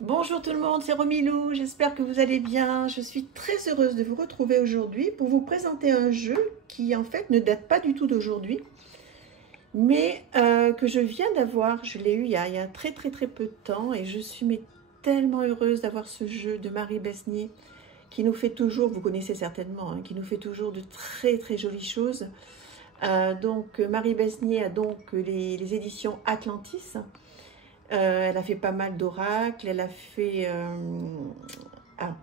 Bonjour tout le monde, c'est Romilou, j'espère que vous allez bien. Je suis très heureuse de vous retrouver aujourd'hui pour vous présenter un jeu qui en fait ne date pas du tout d'aujourd'hui, mais que je viens d'avoir. Je l'ai eu il y a très peu de temps et je suis tellement heureuse d'avoir ce jeu de Marie Besnier qui nous fait toujours, vous connaissez certainement, hein, qui nous fait toujours de très jolies choses. Marie Besnier a donc les éditions Atlantis. Elle a fait pas mal d'oracles, elle a fait ah,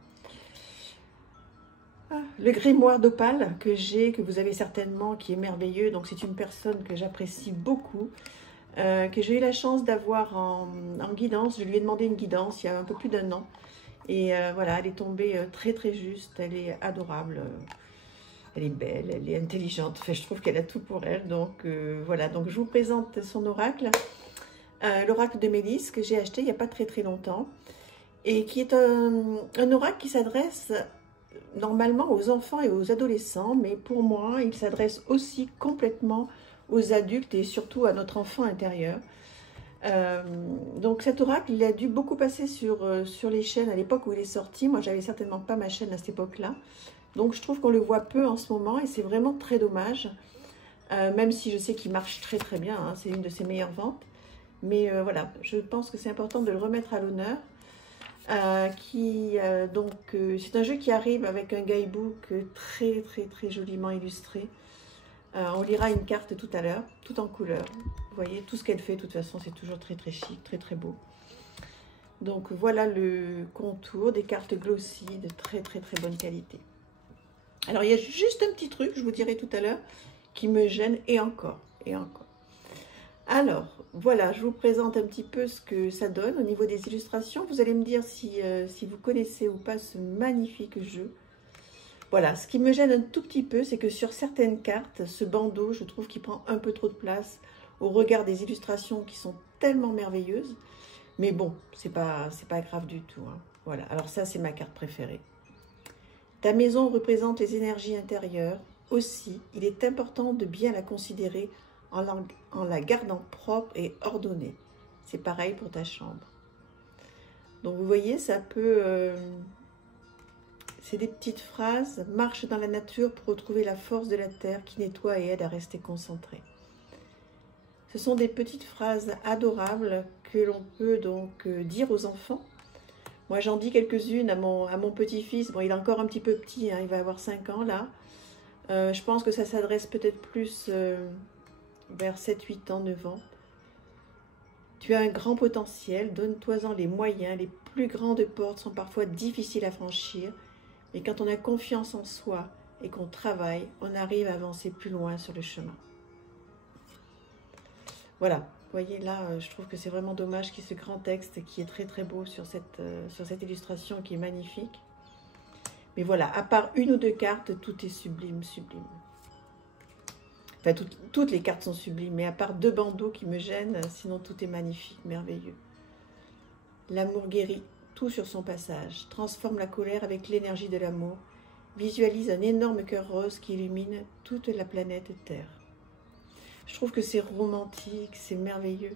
le grimoire d'Opale que j'ai, que vous avez certainement, qui est merveilleux. Donc c'est une personne que j'apprécie beaucoup, que j'ai eu la chance d'avoir en guidance. Je lui ai demandé une guidance il y a un peu plus d'un an. Et voilà, elle est tombée très juste, elle est adorable, elle est belle, elle est intelligente. Enfin, je trouve qu'elle a tout pour elle. Donc voilà, donc je vous présente son oracle. L'oracle de Mélis que j'ai acheté il n'y a pas très longtemps et qui est un oracle qui s'adresse normalement aux enfants et aux adolescents, mais pour moi, il s'adresse aussi complètement aux adultes et surtout à notre enfant intérieur. Donc cet oracle, il a dû beaucoup passer sur les chaînes à l'époque où il est sorti. Moi, j'avais certainement pas ma chaîne à cette époque-là. Donc je trouve qu'on le voit peu en ce moment et c'est vraiment très dommage. Même si je sais qu'il marche très bien, hein, c'est une de ses meilleures ventes. Mais voilà, je pense que c'est important de le remettre à l'honneur. C'est un jeu qui arrive avec un guidebook très joliment illustré. On lira une carte tout à l'heure, tout en couleur. Vous voyez, tout ce qu'elle fait, de toute façon, c'est toujours très chic, très beau. Donc voilà le contour des cartes glossy de très bonne qualité. Alors il y a juste un petit truc, je vous dirai tout à l'heure, qui me gêne et encore. Alors, voilà, je vous présente un petit peu ce que ça donne au niveau des illustrations. Vous allez me dire si vous connaissez ou pas ce magnifique jeu. Voilà, ce qui me gêne un tout petit peu, c'est que sur certaines cartes, ce bandeau, je trouve qu'il prend un peu trop de place au regard des illustrations qui sont tellement merveilleuses. Mais bon, c'est pas grave du tout, hein. Voilà, alors ça, c'est ma carte préférée. Ta maison représente les énergies intérieures. Aussi, il est important de bien la considérer en la gardant propre et ordonnée. C'est pareil pour ta chambre. Donc vous voyez, ça peut... c'est des petites phrases. Marche dans la nature pour retrouver la force de la terre qui nettoie et aide à rester concentré. Ce sont des petites phrases adorables que l'on peut donc dire aux enfants. Moi, j'en dis quelques-unes à mon petit-fils. Bon, il est encore un petit peu petit, hein, il va avoir 5 ans là. Je pense que ça s'adresse peut-être plus vers 7, 8 ans, 9 ans. Tu as un grand potentiel, donne-toi-en les moyens. Les plus grandes portes sont parfois difficiles à franchir, mais quand on a confiance en soi et qu'on travaille, on arrive à avancer plus loin sur le chemin. Voilà, vous voyez là, je trouve que c'est vraiment dommage qu'il y ait ce grand texte qui est très beau sur cette illustration qui est magnifique. Mais voilà, à part une ou deux cartes, tout est sublime. Enfin, toutes les cartes sont sublimes, mais à part 2 bandeaux qui me gênent, sinon tout est magnifique, merveilleux. L'amour guérit tout sur son passage, transforme la colère avec l'énergie de l'amour, visualise un énorme cœur rose qui illumine toute la planète Terre. Je trouve que c'est romantique, c'est merveilleux.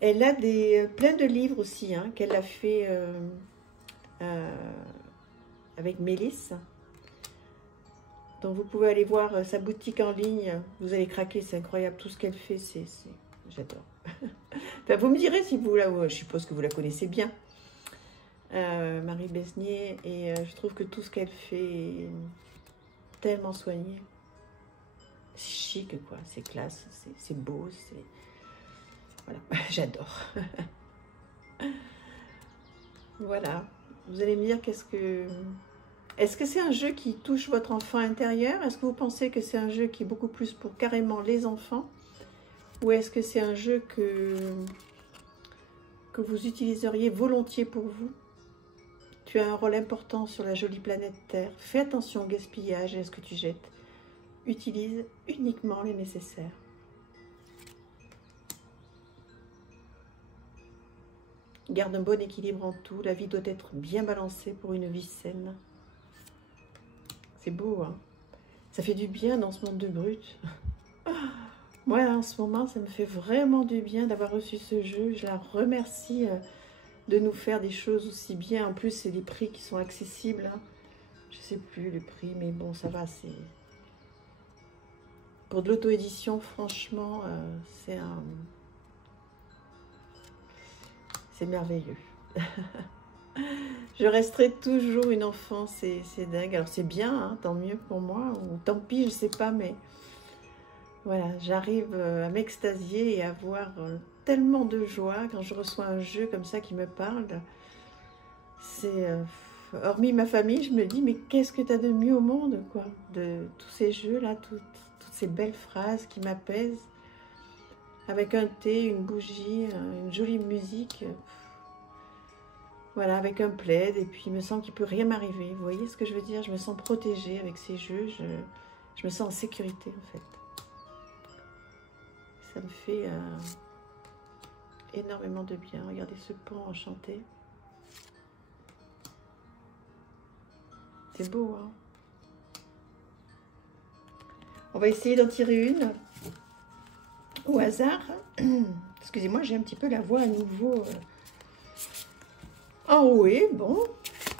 Elle a plein de livres aussi, hein, qu'elle a fait avec Mélis. Donc vous pouvez aller voir sa boutique en ligne, vous allez craquer, c'est incroyable, tout ce qu'elle fait, j'adore. Enfin, vous me direz si vous je suppose que vous la connaissez bien, Marie Besnier, et je trouve que tout ce qu'elle fait est tellement soigné. C'est chic, quoi, c'est classe, c'est beau, voilà, j'adore. Voilà, vous allez me dire Est-ce que c'est un jeu qui touche votre enfant intérieur? Est-ce que vous pensez que c'est un jeu qui est beaucoup plus pour carrément les enfants? Ou est-ce que c'est un jeu que vous utiliseriez volontiers pour vous? Tu as un rôle important sur la jolie planète Terre. Fais attention au gaspillage et à ce que tu jettes. Utilise uniquement les nécessaires. Garde un bon équilibre en tout. La vie doit être bien balancée pour une vie saine. C'est beau, hein? Ça fait du bien dans ce monde de brut. Moi, en ce moment, ça me fait vraiment du bien d'avoir reçu ce jeu. Je la remercie de nous faire des choses aussi bien. En plus, c'est des prix qui sont accessibles. Hein. Je sais plus le prix, mais bon, ça va. C'est pour de l'auto-édition, franchement, c'est merveilleux. Je resterai toujours une enfant, c'est dingue. Alors c'est bien, hein, tant mieux pour moi, ou tant pis, je sais pas, mais voilà, j'arrive à m'extasier et à avoir tellement de joie quand je reçois un jeu comme ça qui me parle. C'est hormis ma famille, je me dis, mais qu'est-ce que tu as de mieux au monde, quoi, de tous ces jeux-là, toutes ces belles phrases qui m'apaisent, avec un thé, une bougie, une jolie musique. Voilà, avec un plaid, et puis il me semble qu'il ne peut rien m'arriver. Vous voyez ce que je veux dire? Je me sens protégée avec ces jeux, je me sens en sécurité en fait. Ça me fait énormément de bien. Regardez ce pont enchanté. C'est beau, hein? On va essayer d'en tirer une au hasard. Excusez-moi, j'ai un petit peu la voix à nouveau... Oh oui, bon,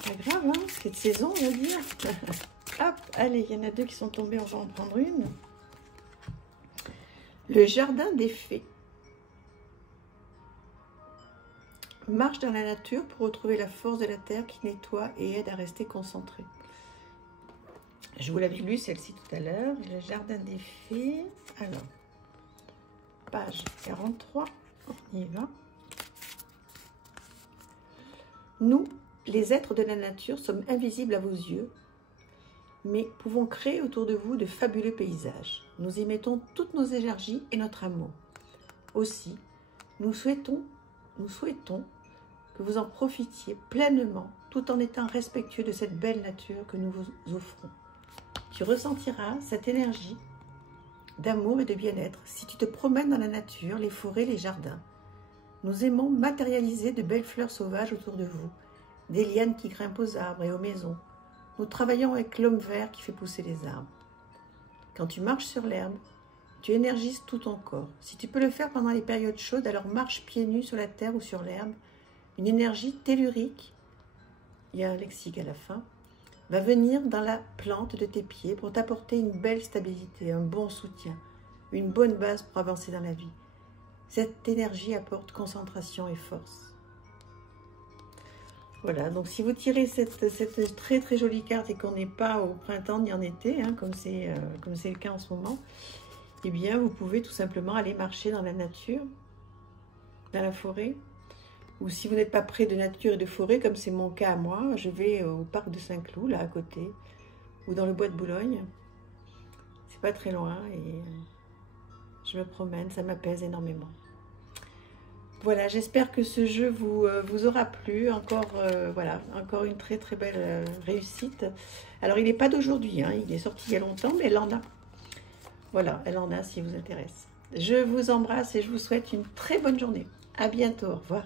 pas grave, hein, c'est de saison, on va dire. Hop, allez, il y en a deux qui sont tombés, on va en prendre une. Le jardin des fées. Marche dans la nature pour retrouver la force de la terre qui nettoie et aide à rester concentré. Je vous l'avais lu celle-ci tout à l'heure. Le jardin des fées. Alors, page 43, on y va. Nous, les êtres de la nature, sommes invisibles à vos yeux, mais pouvons créer autour de vous de fabuleux paysages. Nous y mettons toutes nos énergies et notre amour. Aussi, nous souhaitons que vous en profitiez pleinement, tout en étant respectueux de cette belle nature que nous vous offrons. Tu ressentiras cette énergie d'amour et de bien-être si tu te promènes dans la nature, les forêts, les jardins. Nous aimons matérialiser de belles fleurs sauvages autour de vous, des lianes qui grimpent aux arbres et aux maisons. Nous travaillons avec l'homme vert qui fait pousser les arbres. Quand tu marches sur l'herbe, tu énergises tout ton corps. Si tu peux le faire pendant les périodes chaudes, alors marche pieds nus sur la terre ou sur l'herbe. Une énergie tellurique, il y a un lexique à la fin, va venir dans la plante de tes pieds pour t'apporter une belle stabilité, un bon soutien, une bonne base pour avancer dans la vie. Cette énergie apporte concentration et force. Voilà, donc si vous tirez cette très très jolie carte et qu'on n'est pas au printemps ni en été, hein, comme c'est le cas en ce moment, eh bien vous pouvez tout simplement aller marcher dans la nature, dans la forêt. Ou si vous n'êtes pas près de nature et de forêt, comme c'est mon cas à moi, je vais au parc de Saint-Cloud, là à côté, ou dans le bois de Boulogne. C'est pas très loin et je me promène, ça m'apaise énormément. Voilà, j'espère que ce jeu vous aura plu. Voilà, encore une très très belle réussite. Alors, il n'est pas d'aujourd'hui, hein, il est sorti il y a longtemps, mais elle en a. Voilà, elle en a si vous intéresse. Je vous embrasse et je vous souhaite une très bonne journée. À bientôt, au revoir.